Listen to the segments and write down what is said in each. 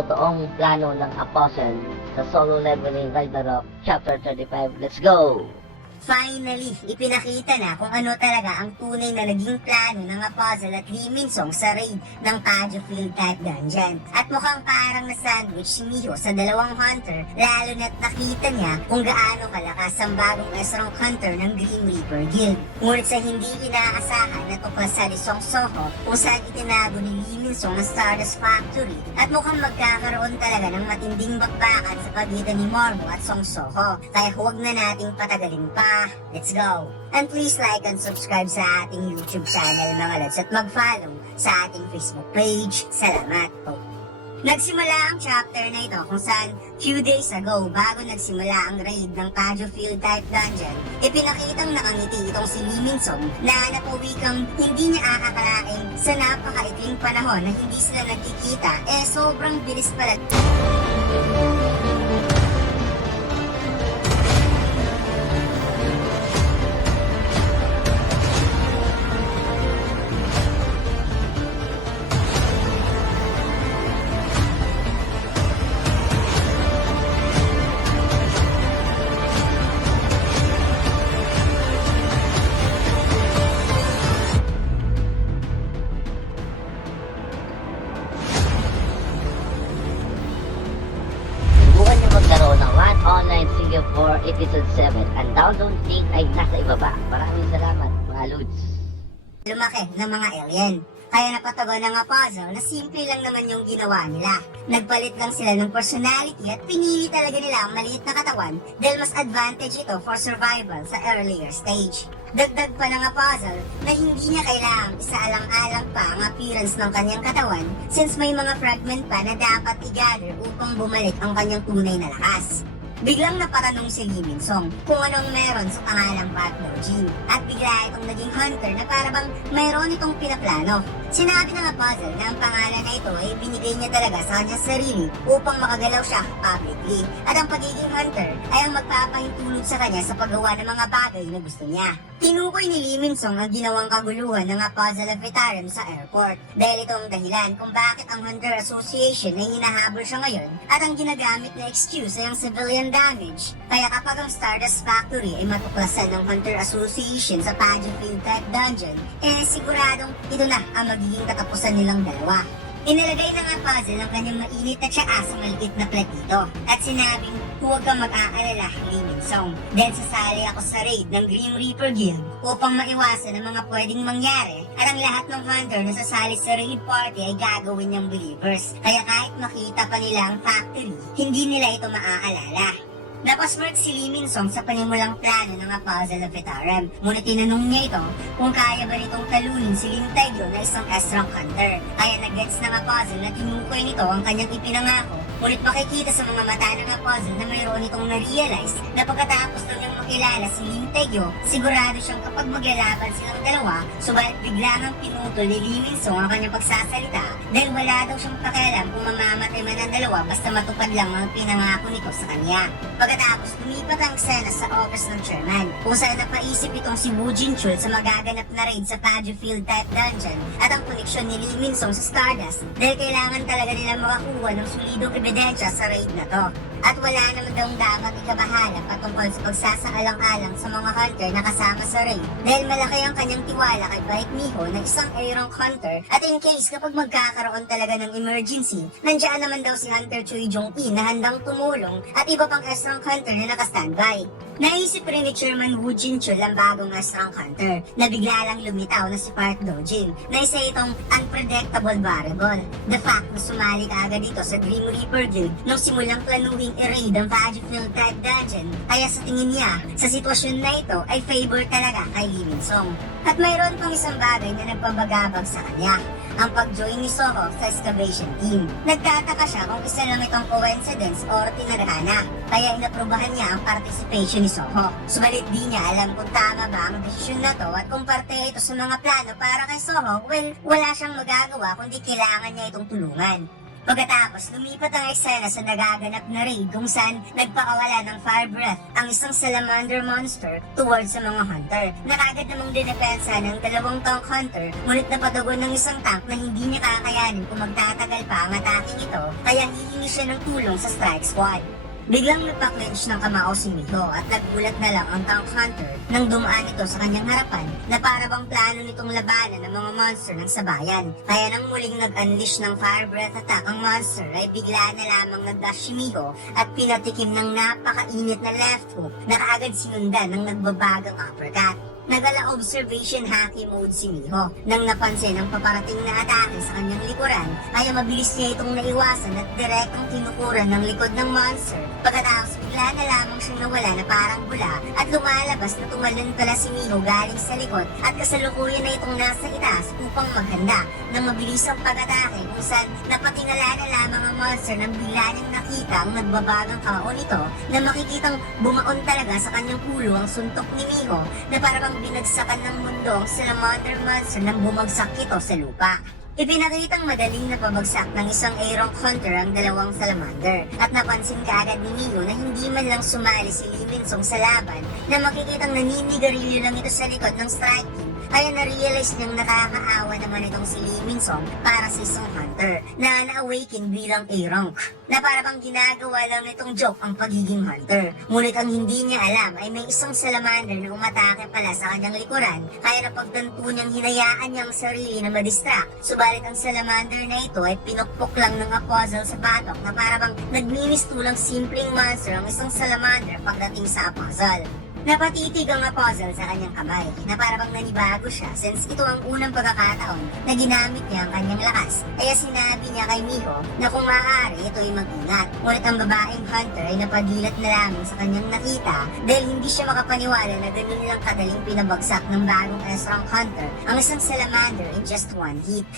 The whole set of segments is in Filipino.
totoong plano ng Apostle sa solo leveling Ragnarok Chapter 35. Let's go! Finally, ipinakita na kung ano talaga ang tunay na naging plano ng Apostle at Lee Min-sung sa raid ng Paju Field type dungeon. At mukhang parang na-sandwich si Miho sa dalawang hunter, lalo na't nakita niya kung gaano kalakas ang bagong S-rank hunter ng Grim Reaper Guild. Ngunit sa hindi inaasahan na tuklasan ni Song Soho kung saan itinago ni Lee Min-sung ang Stardust Factory at mukhang magkakaroon talaga ng matinding bakbakan sa pagitan ni Mormo at Song Soho. Kaya huwag na nating patagalin pa. Let's go! And please like and subscribe sa ating YouTube channel mga lads at mag-follow sa ating Facebook page. Salamat po! Nagsimula ang chapter na ito kung saan few days ago bago nagsimula ang raid ng Paju Field type dungeon, ipinakitang nakangiti itong si Lee Min-sung na napawikang hindi niya aakalain sa napakaikling panahon na hindi sila nagkikita sobrang bilis pala. Magkaroon ng One Online Singapore Episode 7. Ang download link ay nasa ibaba. Maraming salamat mga Lods. Lumaki ng mga alien. Kaya napatagon ng Apostle na simple lang naman yung ginawa nila. Nagpalit lang sila ng personality at pinili talaga nila ang maliit na katawan dahil mas advantage ito for survival sa earlier stage. Dagdag pa ng Apostle na hindi niya kailangang isaalang-alang pa ang appearance ng kanyang katawan since may mga fragment pa na dapat i-gather upang bumalik ang kanyang tunay na lakas. Biglang napatanong si Lee Min-sung kung anong meron sa pangalang Bat Dojin at bigla itong naging hunter na parabang mayroon itong pinaplano. Sinabi ng Apostle na ang pangalan na ito ay binigay niya talaga sa kanyang sarili upang makagalaw siya publicly at ang pagiging hunter ay ang magpapahintulot sa kanya sa paggawa ng mga bagay na gusto niya. Tinukoy ni Lee Min-sung ang ginawang kaguluhan ng Apostle of Vitarum sa airport dahil ito ang dahilan kung bakit ang Hunter Association ay hinahabol siya ngayon at ang ginagamit na excuse ay ang civilian damage. Kaya kapag ang Stardust Factory ay matuklasan ng Hunter Association sa Paju Field type dungeon, siguradong ito na ang magiging katapusan nilang dalawa. Inilagay ng Apostle ang kanyang mainit na tsaa sa maliit na platito at sinabing huwag kang mag-aalala, Lee Min-sung, dahil sasali ako sa raid ng Grim Reaper Guild upang maiwasan ang mga pwedeng mangyari at ang lahat ng hunter na sasali sa raid party ay gagawin niyang believers. Kaya kahit makita pa nila ang factory, hindi nila ito maaalala. Napasmirk si Lee Min-sung sa panimulang plano ng Apostle of Vitarum. Ngunit tinanong niya ito kung kaya ba nitong talunin si Lin Taegyo na isang S-rank hunter. Kaya nag-gets ng Apostle na tinukoy nito ang kanyang ipinangako. Ngunit makikita sa mga mata ng Apostle na mayroon itong na-realize na pagkatapos daw niyang makilala si Lin Taegyo, sigurado siyang kapag maglalaban silang dalawa, subalit biglang pinutol ni Lee Min-sung ang kanyang pagsasalita dahil wala daw siyang pakialam kung mamamatay man ang dalawa basta matupad lang ang pinangako nito sa kanya. Pagkatapos, lumipat ang eksena sa office ng chairman, kung saan napaisip itong si Woo Jin-chul sa magaganap na raid sa Paju Field type dungeon at ang koneksyon ni Lee Min-sung sa Stardust dahil kailangan talaga nila makakuha ng solidong ebidensya sa raid na to. At wala naman daw dapat ikabahala patungkol sa pagsasaalang-alang sa mga hunter na kasama sa raid dahil malaki ang kanyang tiwala kay Baek Miho na isang A-rank hunter at in case kapag magkakaroon talaga ng emergency, nandiyan naman daw si Hunter Choi Jong-in na handang tumulong at iba pang S-rank hunter na naka-standby. Naisip rin ni Chairman Woo Jin-chul ang bagong S-rank hunter na bigla lang lumitaw na si Park Do-jin na isa itong unpredictable variable. The fact na sumali ka agad dito sa Grim Reaper Guild nung simulang planuhing i-raid ang Paju Field type dungeon kaya sa tingin niya sa sitwasyon na ito ay favor talaga kay Lee Min-sung. At mayroon pang isang bagay na nagpabagabag sa kanya, ang pag-join ni Soho sa excavation team. Nagtataka siya kung isa lang itong coincidence or tinadhana, kaya inaprobahan niya ang participation ni Soho. Subalit di niya alam kung tama ba ang desisyon na to at kung parte ito sa mga plano para kay Soho, well, wala siyang magagawa kundi kailangan niya itong tulungan. Pagkatapos, lumipat ang eksena sa nagaganap na raid kung saan nagpakawala ng fire breath ang isang salamander monster towards sa mga hunter. Nakagad namang dinepensa ng 2 tank hunter, ngunit napatugon ng isang tank na hindi niya kakayanin kung magtatagal pa ang ataking ito, kaya hihingi siya ng tulong sa strike squad. Biglang napaklench ng kamao si Miho at nagulat na lang ang tank hunter nang dumaan ito sa kanyang harapan na para bang plano nitong labanan ng mga monster ng sabayan. Kaya nang muling nag-unleash ng fire breath attack ang monster ay bigla na lamang nag-dash si Miho at pinatikim ng napakainit na left hook na kaagad sinundan ng nagbabagang uppercut. Nagala observation haki mode si Miho nang napansin ang paparating na atake sa kanyang likuran, kaya mabilis niya itong naiwasan at direktang tinukuran ng likod ng monster. Pagkatapos bigla na lamang siyang nawala na parang bula at lumalabas na tumalon pala si Miho galing sa likod at kasalukuyan na itong nasa itaas upang maghanda ng mabilis ang pag-atake kung saan napatingala na lamang ang monster nang bigla niyang nakita ang nagbabagang kamao nito na makikitang bumaon talaga sa kanyang ulo ang suntok ni Miho na parang binagsakan ng mundo ang salamander monster nang bumagsak ito sa lupa. Ipinakitang madaling napabagsak ng isang Aeronk Hunter ang 2 salamander at napansin kaagad ni Miho na hindi man lang sumali si Lee Min-sung sa laban na makikitang naninigarilyo lang ito sa likod ng strike team. Kaya na-realize niyang nakakaawa naman itong si Lee Min-sung para sa isang hunter na na-awaken bilang Aeronk na para bang ginagawa lang nitong joke ang pagiging hunter. Ngunit ang hindi niya alam ay may isang salamander na umatake pala sa kanyang likuran kaya napagtanto niyang hinayaan niya ang sarili na madistract. Subalit ang salamander na ito ay pinukpok lang ng apostle sa batok na para bang nagmimistulang simpleng monster ang isang salamander pagdating sa apostle. Napatitig ang apostle sa kanyang kamay na parang nanibago siya since ito ang unang pagkakataon na ginamit niya ang kanyang lakas. Kaya sinabi niya kay Miho na kung maaari ito'y mag-ingat. Ngunit ang babaeng hunter ay napagilat na lamang sa kanyang nakita dahil hindi siya makapaniwala na ganun lang kadaling pinabagsak ng bagong S-rank hunter ang isang salamander in just 1 hit.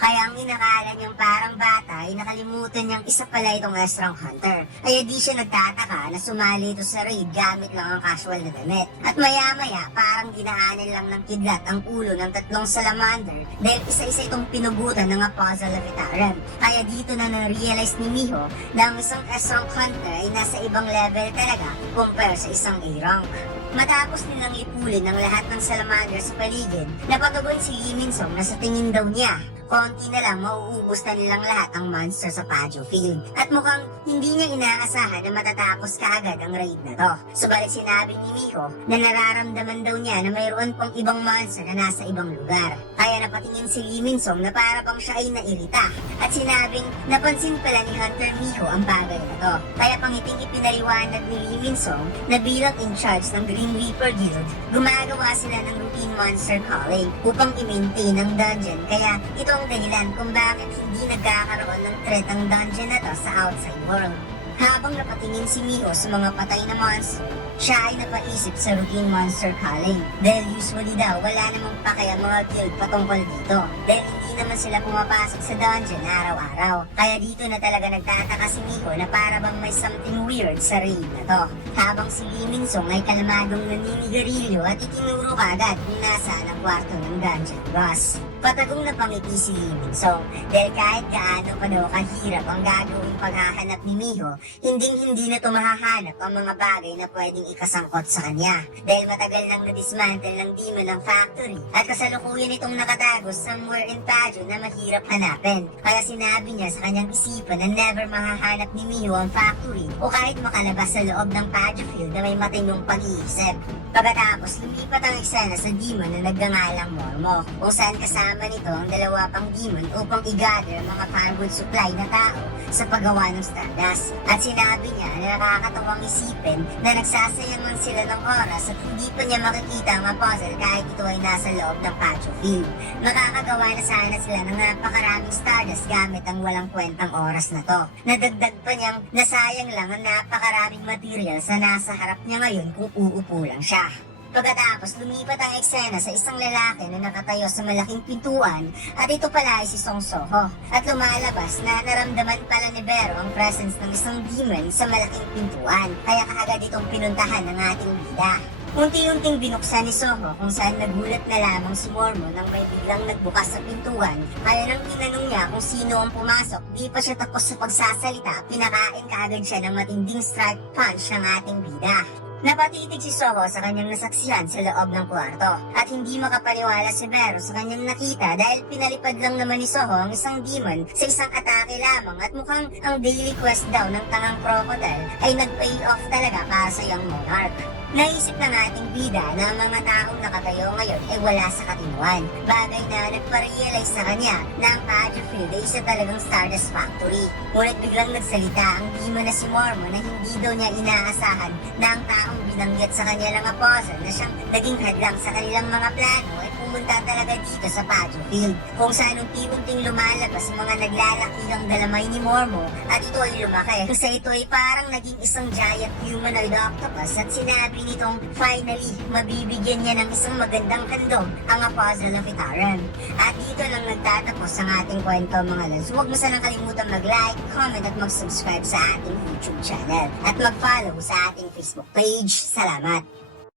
Kaya ang inakala niyang parang bata ay nakalimutan niyang isa pala itong S-rank hunter. Kaya di siya nagtataka na sumali ito sa raid gamit lang ang casual na damit. At maya-maya parang dinaanan lang ng kidlat ang ulo ng 3 salamander dahil isa-isa itong pinugutan ng Apostle of Itaran. Kaya dito na na-realize ni Miho na ang isang S-rank hunter ay nasa ibang level talaga compare sa isang A-rank. Matapos nilang lipulin ang lahat ng salamander sa paligid, napatugon si Lee Min-sung na sa tingin daw niya, konti na lang mauubos na nilang lahat ang monster sa Pajo Field. At mukhang hindi niya inaasahan na matatapos kaagad ang raid na to. Subalit sinabi ni Miho na nararamdaman daw niya na mayroon pang ibang monster na nasa ibang lugar. Kaya napatingin si Lee Min-sung na para bang siya ay nairita. At sinabing napansin pala ni Hunter Miho ang bagay na to. Kaya pangiting ipinaliwanag ni Lee Min-sung na bilang in charge ng Green Reaper Guild, gumagawa sila ng routine monster calling upang i-maintain ang dungeon. Kaya ito ang dahilan kung bakit hindi nagkakaroon ng threat ang dungeon na to sa outside world. Habang napatingin si Miho sa mga patay na monster, siya ay napaisip sa routine monster calling. Dahil usually daw wala namang pake ang mga guild patungkol dito. Dahil hindi naman sila pumapasok sa dungeon araw-araw. Kaya dito na talaga nagtataka si Miho na para bang may something weird sa raid na to. Habang si Lee Min-sung ay kalmadong naninigarilyo at itinuro agad kung nasaan ang kwarto ng dungeon boss. Patagong napangiti si Lee Min-sung dahil kahit gaano pa daw kahirap ang gagawing paghahanap ni Miho, hinding-hindi na tumahahanap ang mga bagay na pwedeng ikasangkot sa kanya. Dahil matagal nang na-dismantle ng demon ng factory at kasalukuyan itong nakatago somewhere in Pajo na mahirap hanapin. Kaya sinabi niya sa kanyang isipan na never mahahanap ni Miho ang factory o kahit makalabas sa loob ng Pajo Field na may matinong pag-iisip. Pagkatapos, lumipat ang eksena sa demon na nagngangalang Mormo kung saan kasama nito ang 2 pang demon upang i-gather ang mga firewood supply na tao sa paggawa ng Stardust. At sinabi niya na nakakatawang isipin na nagsasayangan sila ng oras at hindi pa niya makikita ang apostle kahit ito ay nasa loob ng Pajo Field. Makakagawa na sana sila ng napakaraming Stardust gamit ang walang kwentang oras na to. Nadagdag pa niyang nasayang lang ang napakaraming material sa nasa harap niya ngayon kung uupo lang siya. Pagkatapos, lumipat ang eksena sa isang lalaki na nakatayo sa malaking pintuan at ito pala ay si Song Soho. At lumalabas na naramdaman pala ni Bero ang presence ng isang demon sa malaking pintuan. Kaya kaagad itong pinuntahan ng ating bida. Unti-unting binuksan ni Soho kung saan nagulat na lamang si Mormon nang may biglang nagbukas sa pintuan. Kaya nang tinanong niya kung sino ang pumasok, di pa siya tapos sa pagsasalita, pinakain kaagad siya ng matinding strike punch ng ating bida. Napatitig si Soho sa kanyang nasaksihan sa loob ng kwarto at hindi makapaniwala si Vero sa kanyang nakita dahil pinalipad lang naman ni Soho ang isang demon sa isang atake lamang at mukhang ang daily quest daw ng tangang crocodile ay nag-pay off talaga para sa young monarch. Naisip ng ating bida na ang mga taong nakatayo ngayon ay wala sa katinuan. Bagay na nagpa-realize sa kanya na ang Padre Field ay isa talagang Stardust Factory. Ngunit biglang nagsalita ang demon na si Mormon na hindi daw niya inaasahan na ang taong binanggit sa kanya ng apostle na siyang naging hadlang sa kanilang mga plano ay pumunta talaga dito sa Padre Field. Kung saan unti-unting lumalabas ang mga naglalakihang dalamay ni Mormon at ito ay lumaki. Kasi ito ay parang naging isang giant humanoid octopus at sinabi nitong finally, mabibigyan niya ng isang magandang handog ang Apostle of Itaran. At dito lang nagtatapos ang ating kwento mga lods. Huwag mo sanang kalimutan mag-like, comment at mag-subscribe sa ating YouTube channel. At mag-follow sa ating Facebook page. Salamat!